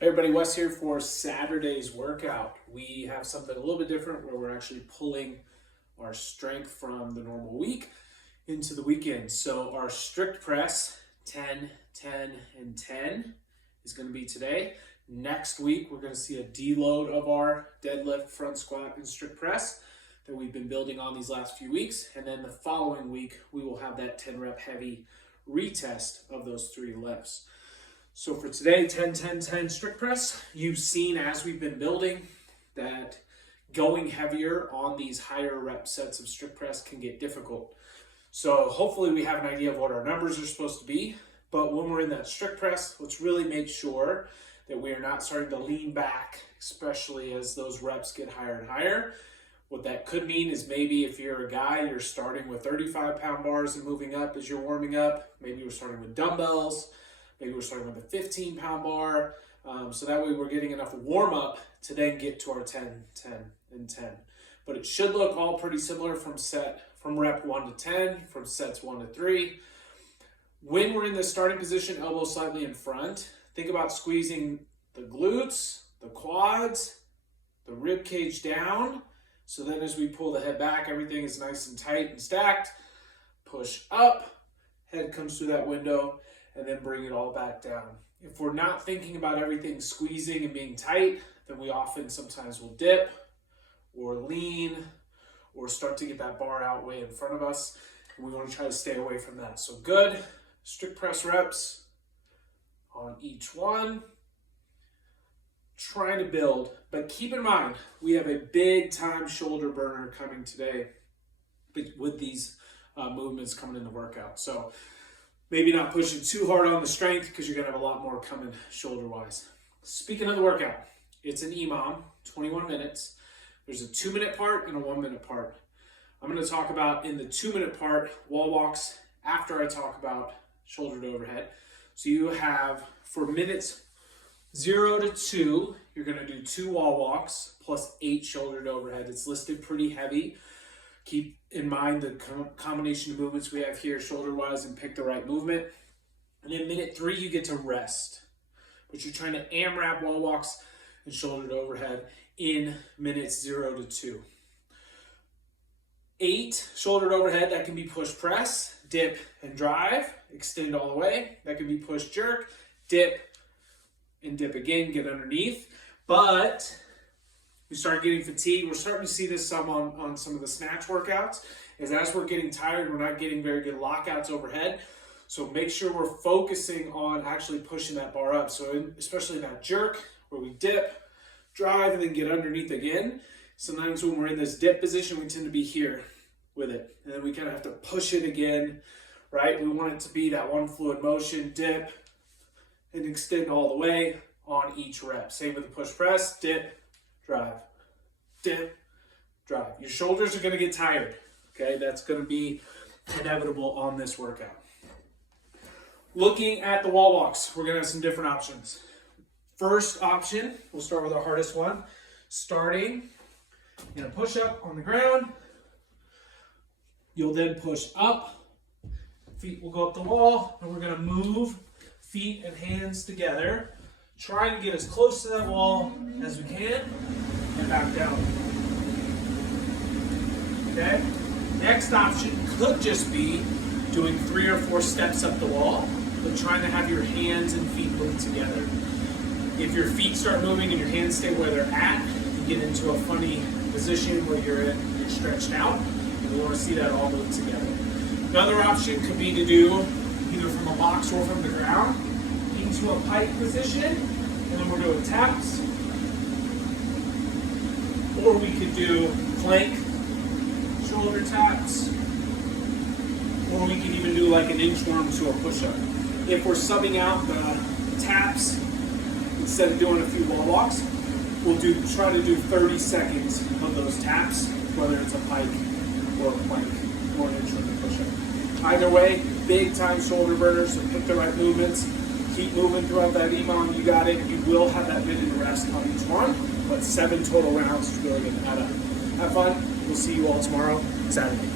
Hey everybody, Wes here for Saturday's workout. We have something a little bit different where we're actually pulling our strength from the normal week into the weekend. So our strict press, 10, 10, and 10 is going to be today. Next week, we're going to see a deload of our deadlift, front squat, and strict press that we've been building on these last few weeks. And then the following week, we will have that 10 rep heavy retest of those three lifts. So for today, 10, 10, 10 strict press, you've seen as we've been building that going heavier on these higher rep sets of strict press can get difficult. So hopefully we have an idea of what our numbers are supposed to be. But when we're in that strict press, let's really make sure that we are not starting to lean back, especially as those reps get higher and higher. What that could mean is maybe if you're a guy, you're starting with 35-pound bars and moving up as you're warming up. Maybe you're starting with dumbbells. Maybe we're starting with a 15-pound bar. So that way we're getting enough warm up to then get to our 10, 10, and 10. But it should look all pretty similar from rep 1 to 10, from sets 1 to 3. When we're in the starting position, elbow slightly in front, think about squeezing the glutes, the quads, the rib cage down. So then as we pull the head back, everything is nice and tight and stacked. Push up, head comes through that window, and then bring it all back down. If we're not thinking about everything squeezing and being tight, then we often sometimes will dip or lean or start to get that bar out way in front of us. And we want to try to stay away from that. So good strict press reps on each one. Trying to build, but keep in mind, we have a big time shoulder burner coming today with these movements coming in the workout. So maybe not pushing too hard on the strength because you're going to have a lot more coming shoulder-wise. Speaking of the workout, it's an EMOM, 21 minutes. There's a 2-minute part and a 1-minute part. I'm going to talk about in the 2-minute part, wall walks after I talk about shoulder to overhead. So you have, for minutes 0 to 2, you're going to do 2 wall walks plus 8 shoulder to overhead. It's listed pretty heavy. Keep in mind the combination of movements we have here shoulder-wise and pick the right movement. And in minute 3, you get to rest. But you're trying to AMRAP wall walks and shoulder to overhead in minutes 0 to 2. 8 shoulder to overhead, that can be push press, dip and drive, extend all the way. That can be push jerk, dip and dip again, get underneath. But we start getting fatigued. We're starting to see this some on some of the snatch workouts, is as we're getting tired, we're not getting very good lockouts overhead. So make sure we're focusing on actually pushing that bar up. So especially in that jerk where we dip, drive, and then get underneath again. Sometimes when we're in this dip position, we tend to be here with it. And then we kind of have to push it again, right? We want it to be that one fluid motion, dip, and extend all the way on each rep. Same with the push press, dip, drive, dip, drive. Your shoulders are going to get tired, okay? That's going to be inevitable on this workout. Looking at the wall walks, we're going to have some different options. First option, we'll start with our hardest one. Starting in a push-up on the ground. You'll then push up. Feet will go up the wall, and we're going to move feet and hands together. Trying to get as close to that wall as we can. And back down. Okay? Next option could just be doing 3 or 4 steps up the wall, but trying to have your hands and feet move together. If your feet start moving and your hands stay where they're at, you get into a funny position where you're stretched out, and we want to see that all move together. Another option could be to do either from a box or from the ground into a pike position, and then we're doing taps. Or we could do plank, shoulder taps, or we could even do like an inchworm to a push-up. If we're subbing out the taps, instead of doing a few wall walks, we'll try to do 30 seconds of those taps, whether it's a pike or a plank or an inchworm to push-up. Either way, big time shoulder burners, so pick the right movements. Keep moving throughout that EMOM, you got it. You will have that minute of rest on each one, but 7 total rounds is really going to add up. Have fun. We'll see you all tomorrow, Saturday.